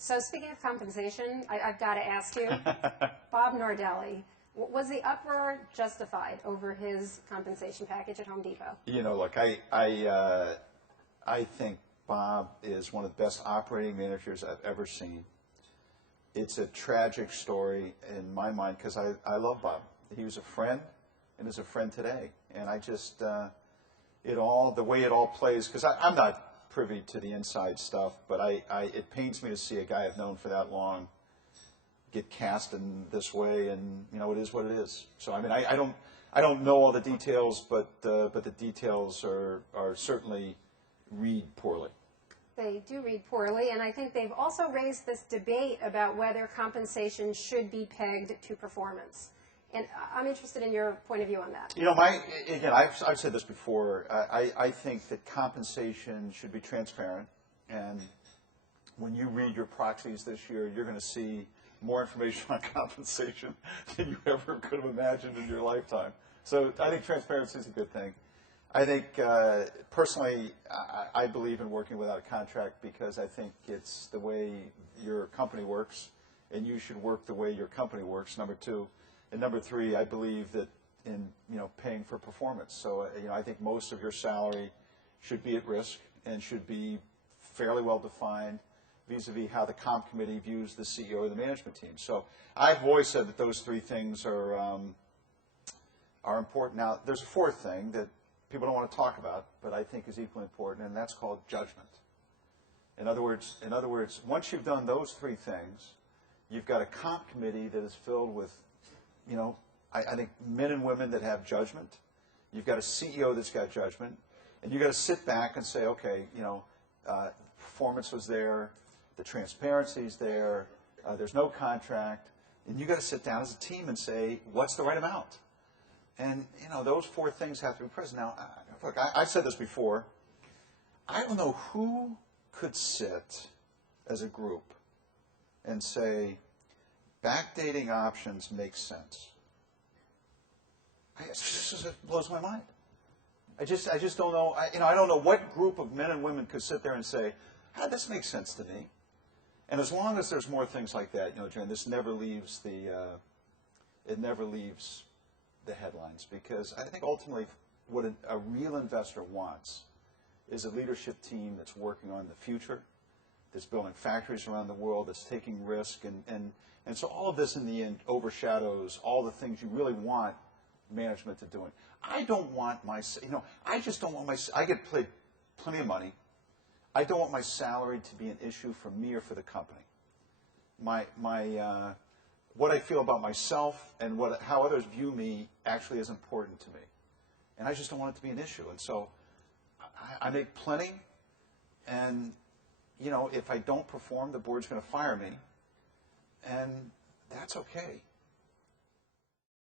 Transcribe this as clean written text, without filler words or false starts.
So speaking of compensation, I've got to ask you, Bob Nardelli, was the uproar justified over his compensation package at Home Depot? You know, look, I think Bob is one of the best operating managers I've ever seen. It's a tragic story in my mind because I love Bob. He was a friend and is a friend today. And I just, the way it all plays, because I'm not privy to the inside stuff, but it pains me to see a guy I've known for that long get cast in this way, and you know, it is what it is. So I mean, I don't know all the details, but the details are certainly read poorly. They do read poorly, and I think they've also raised this debate about whether compensation should be pegged to performance. And I'm interested in your point of view on that. You know, again, I've said this before. I think that compensation should be transparent, and when you read your proxies this year, you're going to see more information on compensation than you ever could have imagined in your lifetime. So I think transparency is a good thing. I think, personally, I believe in working without a contract because I think it's the way your company works, and you should work the way your company works, number two. And number three, I believe that in, you know, paying for performance. So, you know, I think most of your salary should be at risk and should be fairly well defined vis-a-vis how the comp committee views the CEO or the management team. So I've always said that those three things are important. Now, there's a fourth thing that people don't want to talk about, but I think is equally important, and that's called judgment. In other words, once you've done those three things, you've got a comp committee that is filled with, you know, I think men and women that have judgment. You've got a CEO that's got judgment, and you've got to sit back and say, okay, you know, performance was there, the transparency's there, there's no contract, and you've got to sit down as a team and say, what's the right amount? And, you know, those four things have to be present. Now, look, I've said this before. I don't know who could sit as a group and say, backdating options make sense. It just blows my mind. I just don't know. I don't know what group of men and women could sit there and say, this makes sense to me. And as long as there's more things like that, you know, Joanne, this never leaves the headlines, because I think ultimately what a real investor wants is a leadership team that's working on the future, that's building factories around the world, that's taking risk, and so all of this in the end overshadows all the things you really want management to do. I don't want my, I just don't want my, I get paid plenty of money. I don't want my salary to be an issue for me or for the company. What I feel about myself and how others view me actually is important to me. And I just don't want it to be an issue. And so I make plenty, and, you know, if I don't perform, the board's going to fire me, and that's okay.